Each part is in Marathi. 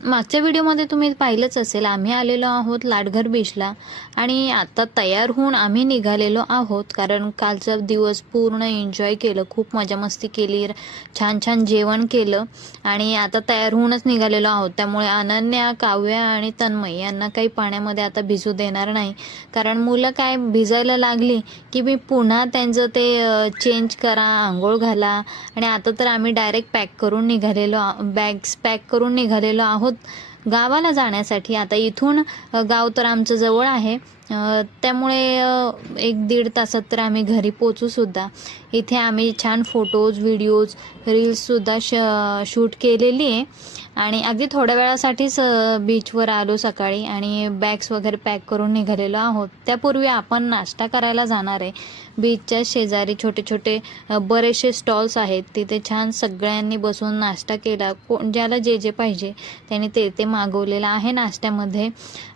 मागच्या व्हिडिओमध्ये तुम्ही पाहिलंच असेल, आम्ही आलेलो आहोत लाडघर बीचला आणि आता तयार होऊन आम्ही निघालेलो आहोत. कारण कालचा दिवस पूर्ण एन्जॉय केलं, खूप मजा मस्ती केली, छान छान जेवण केलं आणि आता तयार होऊनच निघालेलो आहोत. त्यामुळे अनन्या, काव्या आणि तन्मय यांना काही पाण्यामध्ये आता भिजू देणार नाही. कारण मुलं काय भिजायला लागली की मी पुन्हा त्यांचं ते चेंज करा, आंघोळ घाला. आणि आता तर आम्ही डायरेक्ट बॅग्स पॅक करून निघालेलो आहोत गावाला जाण्यासाठी. आता इथून गाव तर आमचं जवळ आहे, त्यामुळे 1-1.5 तासात तर आम्ही घरी पोचू सुद्धा. इथे आम्ही छान फोटोज, व्हिडिओज, रील्ससुद्धा शूट केलेली आहे. आणि अगदी थोड्या वेळासाठीच बीचवर आलो सकाळी आणि बॅग्स वगैरे पॅक करून निघालेलो आहोत. त्यापूर्वी आपण नाश्ता करायला जाणार आहे. बीचच्या शेजारी छोटे छोटे बरेचसे स्टॉल्स आहेत, तिथे छान सगळ्यांनी बसून नाश्ता केला. ज्याला जे जे पाहिजे त्यांनी ते ते मागवलेलं आहे नाश्त्यामध्ये.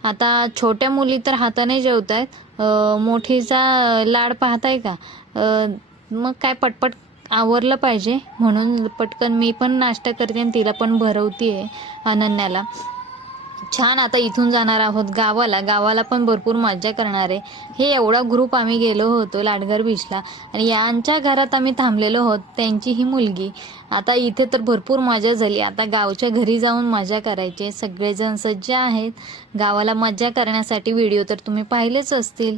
आता छोट्या मुली तर हाताने जेवत आहेत, मोठीचा लाड पाहताय का. मग काय पटपट आवरलं पाहिजे म्हणून पटकन मी पण नाश्ता करते आणि तिला पण भरवते अनन्याला. छान आता इथून जाणार आहोत गावाला पण भरपूर मजा करणार आहे. हे एवढा ग्रुप आम्ही गेलो होतो लाडघर बीचला आणि यांच्या घरात आम्ही थांबलेलो आहोत, त्यांची ही मुलगी. आता इथे तर भरपूर मजा झाली. आता गावच्या घरी जाऊन मजा करायची. सगळेजण सज्ज आहेत गावाला मजा करण्यासाठी. व्हिडिओ तर तुम्ही पाहिलेच असतील.